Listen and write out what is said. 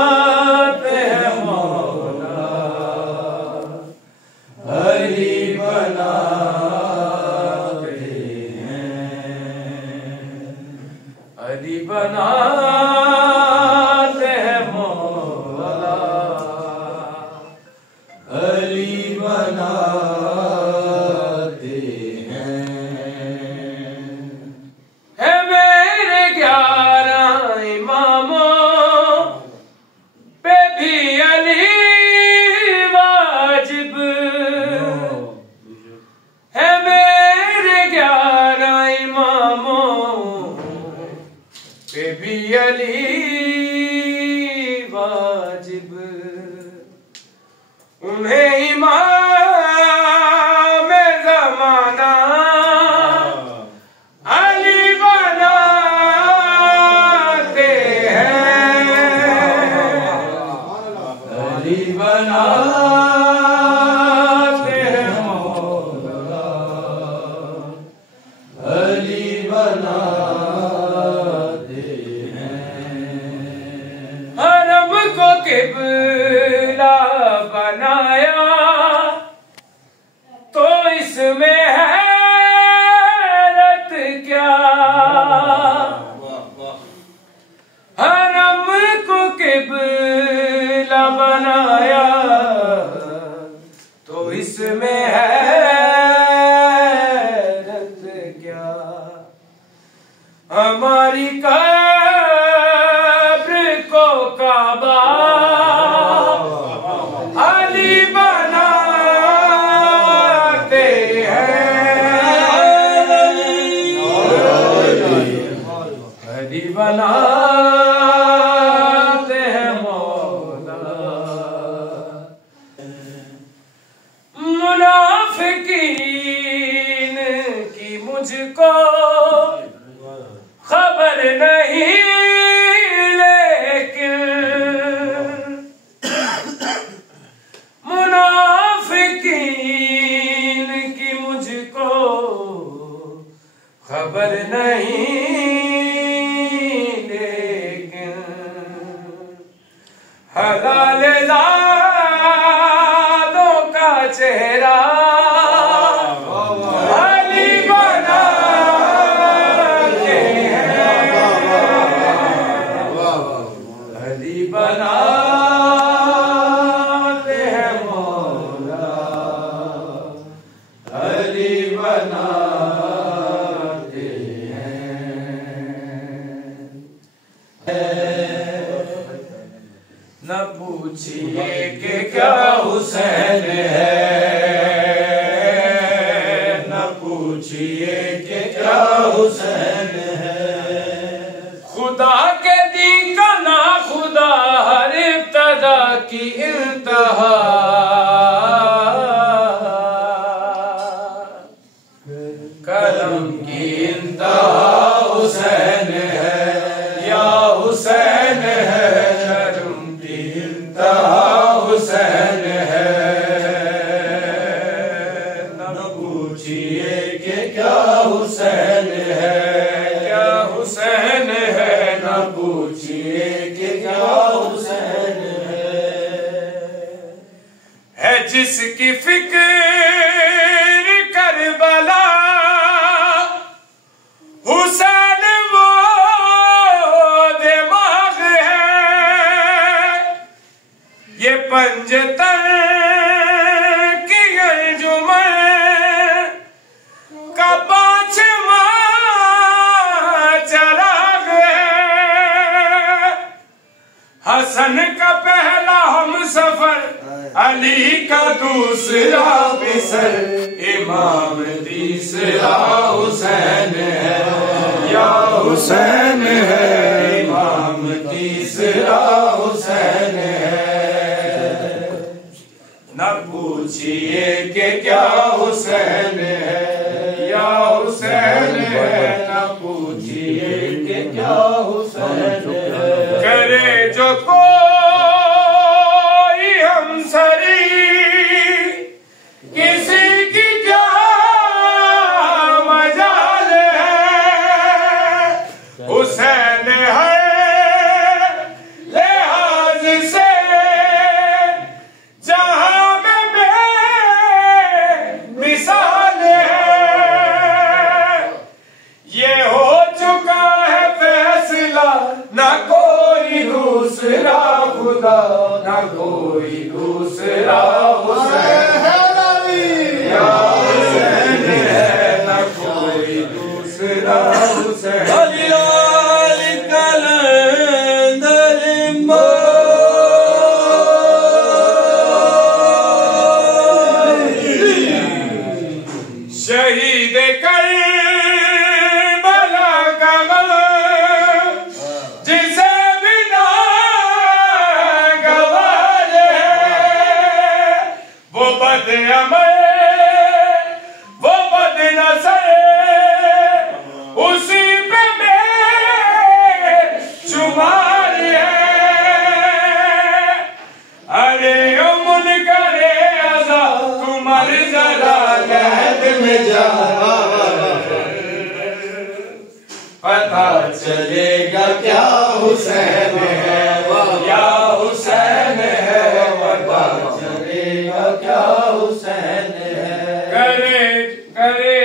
बनाते हैं मौला, अली बनाते हैं, अली बनाते हैं मौला, अली बनाते हैं। है मेरे 11 इमामों पे भी अली वाजिब, है मेरे 11 इमामों पे भी अली वाजिब, उन्हें इमाम ज़माना अली बनाते हैं, अली बनाते हैं मौला, अली बनाते हैं। हरम को किबला बनाया तो इसमें हैरत क्या, हरम को किबला बनाया तो इसमें हैरत क्या। हमारी कब्र को काबा अली बनाते हैं, अली बनाते हैं मौला। मुनाफिकीन की मुझको खबर नहीं, लेकिन मुनाफिकीन की मुझको खबर नहीं, लेकिन हलाल ज़ादों का चेहरा अली बनाते हैं, अली बनाते हैं मौला, अली बनाते हैं। न पूछिए कि क्या हुसैन है, न पूछिए कि क्या हुसैन है। खुदा के दी का ना खुदा, हर इब्तदा की इंतहा, कलम की इंतहा हुसैन है, या हुसैन है, कलम की इंतहा हुसैन है। न पूछिए कि क्या हुसैन है, क्या हुसैन है, न पूछिए कि क्या हुसैन है जिसकी फिक्र करबला हुसैन वो दिमाग है, ये पंजतर की अंजुमन का 5वां चिराग है। हसन का पहला हम सफर, अली का दूसरा बिसर, इमाम तीसरा हुसैन है, या हुसैन है, इमाम तीसरा हुसैन है। न पूछिए कि क्या हुसैन है, या हुसैन है, न पूछिए कि क्या हुसैन है। करे जो कोई हमसरी किसी की क्या मजाल है, हुसैन है दूसरा खुदा न कोई दूसरा हुसैन या हुसैन है न कोई दूसरा हुसैन। शहीद करबला का गम जिसे बिना गवारे वो बदअमल वो बदनज़र उसी पे बेशुमार है। अरे ओ मुनकरे अज़ा तुमर जरा लहद में जा पता चलेगा क्या हुसैन है या हुसैन है। पता चलेगा क्या हुसैन है। करे करे